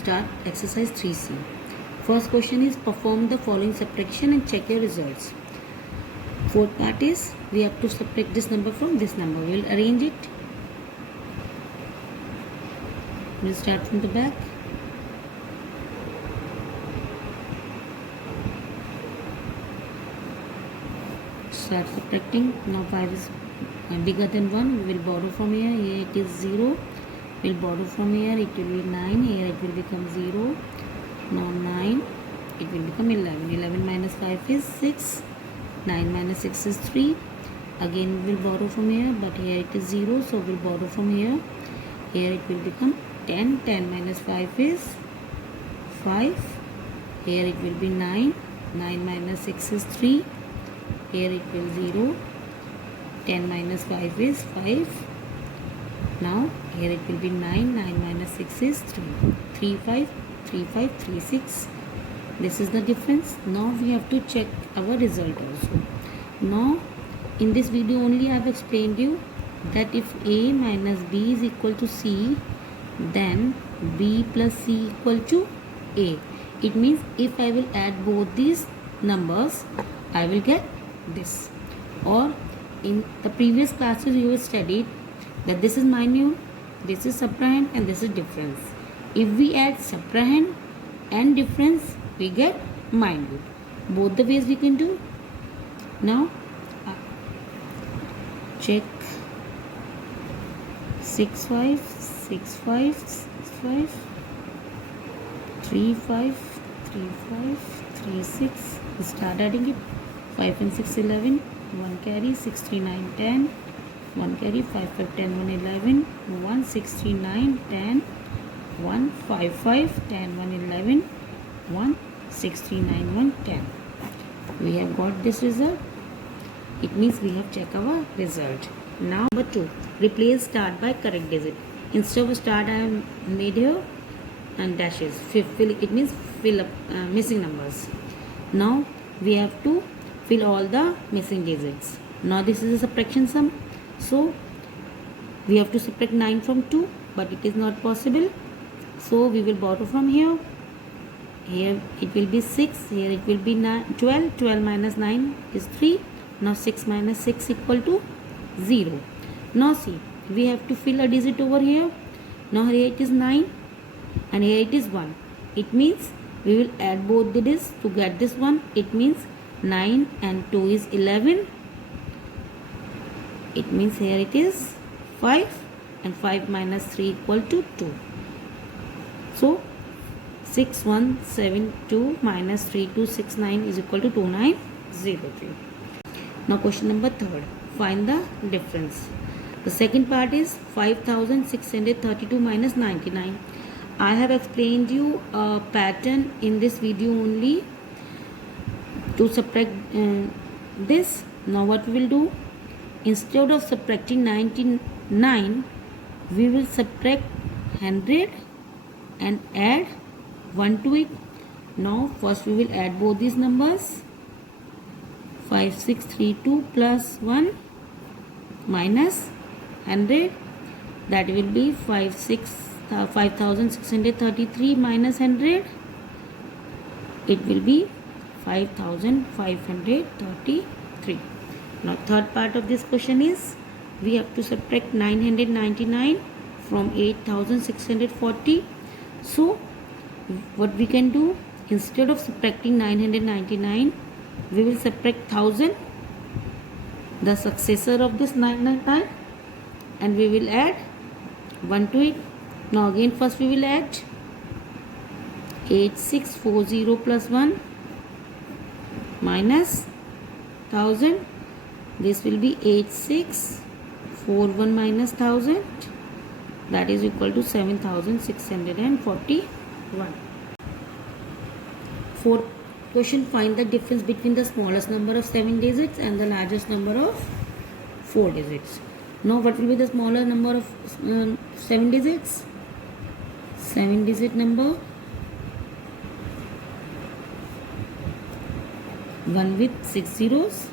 start exercise 3C. First question is perform the following subtraction and check your results. Fourth part is we have to subtract this number from this number. We will arrange it. We will start from the back. Start subtracting. Now 5 is bigger than 1. We will borrow from here. Here it is 0. We will borrow from here. It will be 9. Here it will become 0. Now 9. It will become 11. 11 minus 5 is 6. 9 minus 6 is 3. Again we will borrow from here. But here it is 0. So we will borrow from here. Here it will become 10. 10 minus 5 is 5. Here it will be 9. 9 minus 6 is 3. Here it will 0. 10 minus 5 is 5. Now here it will be 9. 9 minus 6 is 3. 3 5. 3 5. 3 6. This is the difference. Now we have to check our result also. Now in this video only I have explained you that if A minus B is equal to C, then B plus C equal to A. It means if I will add both these numbers, I will get this. Or in the previous classes you have studied that this is minute, this is subtrahend and this is difference. If we add subtrahend and difference, we get minute. Both the ways we can do. Now check 6 5 6 5 6 5 3 5 3 5 3 6. Start adding it. 5 and 6 11. 1 carry. 6 3 9 10. 1 carry. 5 5 10 1 11. 1 6 3 9 10. 1 5 5 10 1 11. 1 6 3 9 1 10. We have got this result. It means we have checked our result. Now number 2, replace start by correct digit. Instead of start I have made here and dashes. It means fill up missing numbers. Now we have to fill all the missing digits. Now this is a subtraction sum. So we have to subtract 9 from 2, but it is not possible. So we will borrow from here. Here it will be 6. Here it will be 12. 12 minus 9 is 3. Now 6 minus 6 equal to 0. Now see, we have to fill a digit over here. Now here it is 9 and here it is 1. It means we will add both the digits to get this one. It means 9 and 2 is 11. It means here it is 5 and 5 minus 3 equal to 2. So 6 1 7 2 minus 3 2 6 9 is equal to 2903. Now question number 3. Find the difference. The second part is 5632 minus 99. I have explained you a pattern in this video only to subtract this. Now what we will do? Instead of subtracting 99, we will subtract 100 and add 1 to it. Now first we will add both these numbers. 5632 plus 1 minus 100, that will be 5633 minus 100. It will be 5533. Now third part of this question is we have to subtract 999 from 8640. So what we can do, instead of subtracting 999, we will subtract 1000, the successor of this 999, and we will add 1 to it. Now again first we will add 8640 plus 1 minus 1000. This will be 8641 minus 1000, that is equal to 7641. Fourth question, find the difference between the smallest number of 7 digits and the largest number of 4 digits. Now what will be the smaller number of 7 digits? 7 digit number, 1 with 6 zeros,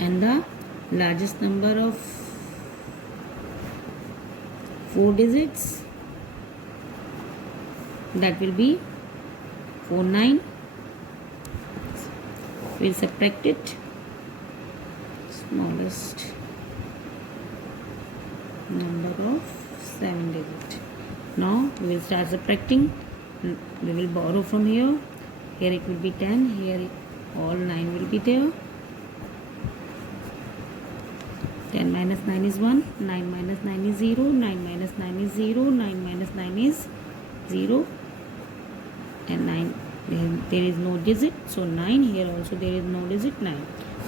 and the largest number of 4 digits that will be 49. We'll subtract it, smallest number of 7 digits. Now we will start subtracting. We will borrow from here. Here it will be 10. Here all 9 will be there. 10 minus 9 is 1. 9 minus 9 is 0. 9 minus 9 is 0. 9 minus 9 is 0. And 9, there is no digit. So 9. Here also there is no digit. 9.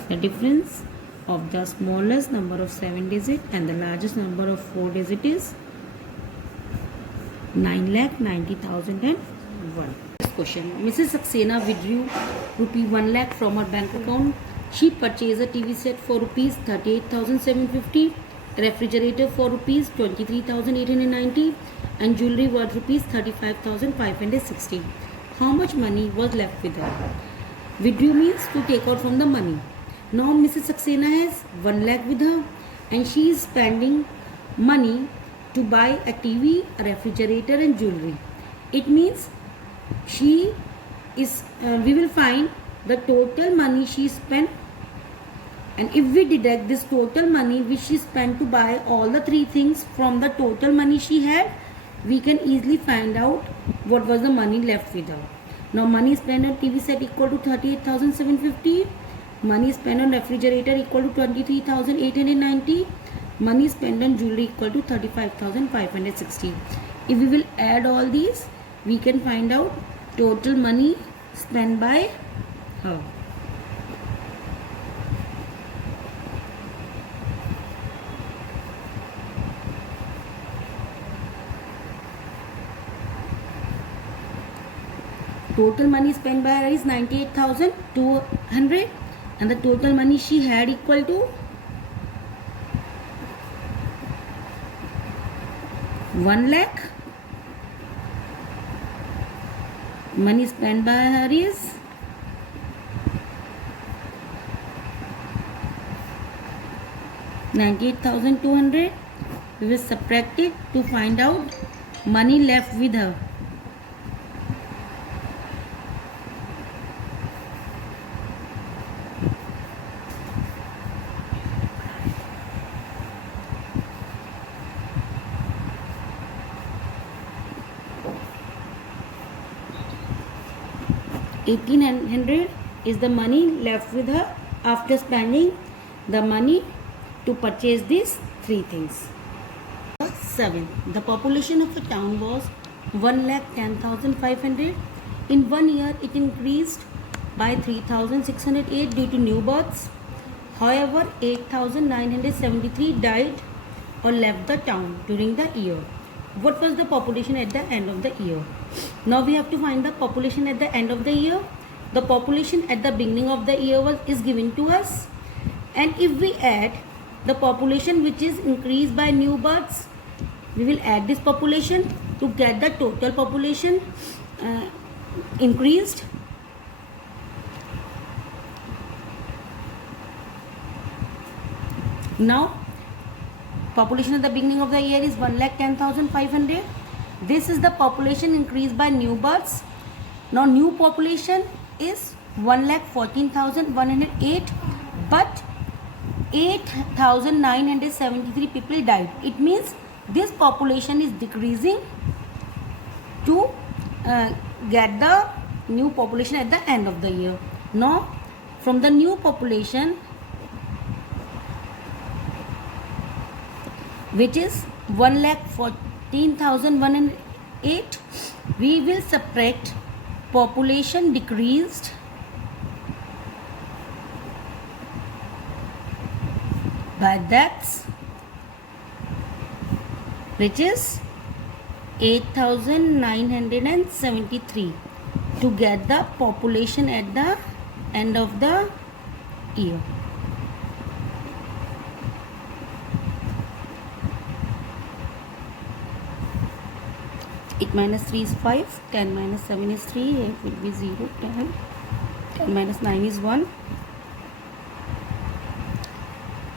The difference of the smallest number of 7 digit and the largest number of 4 digit is 9,90,001. Next question. Mrs. Saxena withdrew rupee 1 lakh from her bank account. She purchased a TV set for rupees 38,750, refrigerator for rupees 23,890 and jewelry worth rupees 35,560. How much money was left with her? Withdrew means to take out from the money. Now Mrs. Saxena has 1 lakh with her and she is spending money to buy a TV, a refrigerator and jewelry. It means she is, we will find the total money she spent, and if we deduct this total money which she spent to buy all the 3 things from the total money she had, we can easily find out what was the money left with her. Now money spent on TV set equal to 38,750, money spent on refrigerator equal to 23,890, money spent on jewelry equal to 35,560. If we will add all these, we can find out total money spent by her. Total money spent by her is 98,200 and the total money she had equal to 1 lakh. Money spent by her is 98,200. We will subtract it to find out money left with her. $1,800 is the money left with her after spending the money to purchase these 3 things. 7. The population of the town was 1,10,500. In 1 year, it increased by 3,608 due to new births. However, 8,973 died or left the town during the year. What was the population at the end of the year? Now we have to find the population at the end of the year. The population at the beginning of the year is given to us, and if we add the population which is increased by new births, we will add this population to get the total population increased. Now population at the beginning of the year is 1,10,500. This is the population increased by new births. Now new population is 1,14,108, but 8,973 people died. It means this population is decreasing to get the new population at the end of the year. Now from the new population, which is 1,14,108, we will subtract population decreased by deaths, which is 8,973, to get the population at the end of the year. It minus 3 is 5, 10 minus 7 is 3, it will be 0, 10, 10 minus 9 is 1,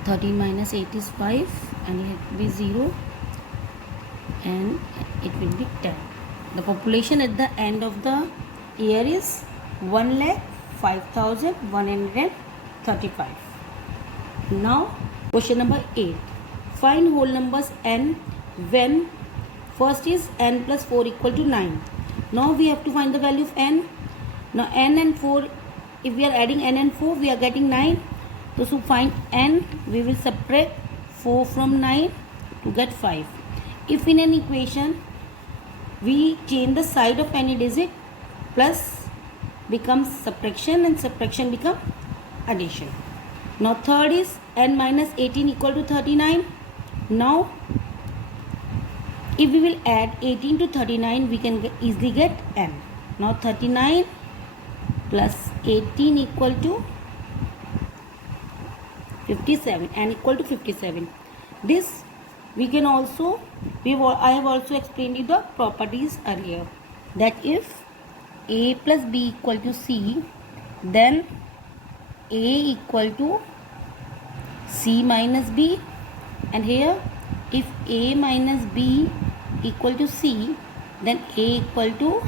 13 minus 8 is 5, and it will be 0, and it will be 10. The population at the end of the year is 1,05,135. Now question number 8. Find whole numbers n when first is n plus 4 equal to 9. Now we have to find the value of n. Now n and 4, if we are adding n and 4, we are getting 9. So to find n, we will subtract 4 from 9 to get 5. If in an equation we change the side of any digit, plus becomes subtraction and subtraction become addition. Now third is n minus 18 equal to 39. Now if we will add 18 to 39, we can easily get n. Now 39 plus 18 equal to 57, n equal to 57. This we can also, I have also explained you the properties earlier, that if a plus b equal to c, then a equal to c minus b, and here if a minus b equal to c, then a equal to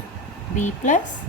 b plus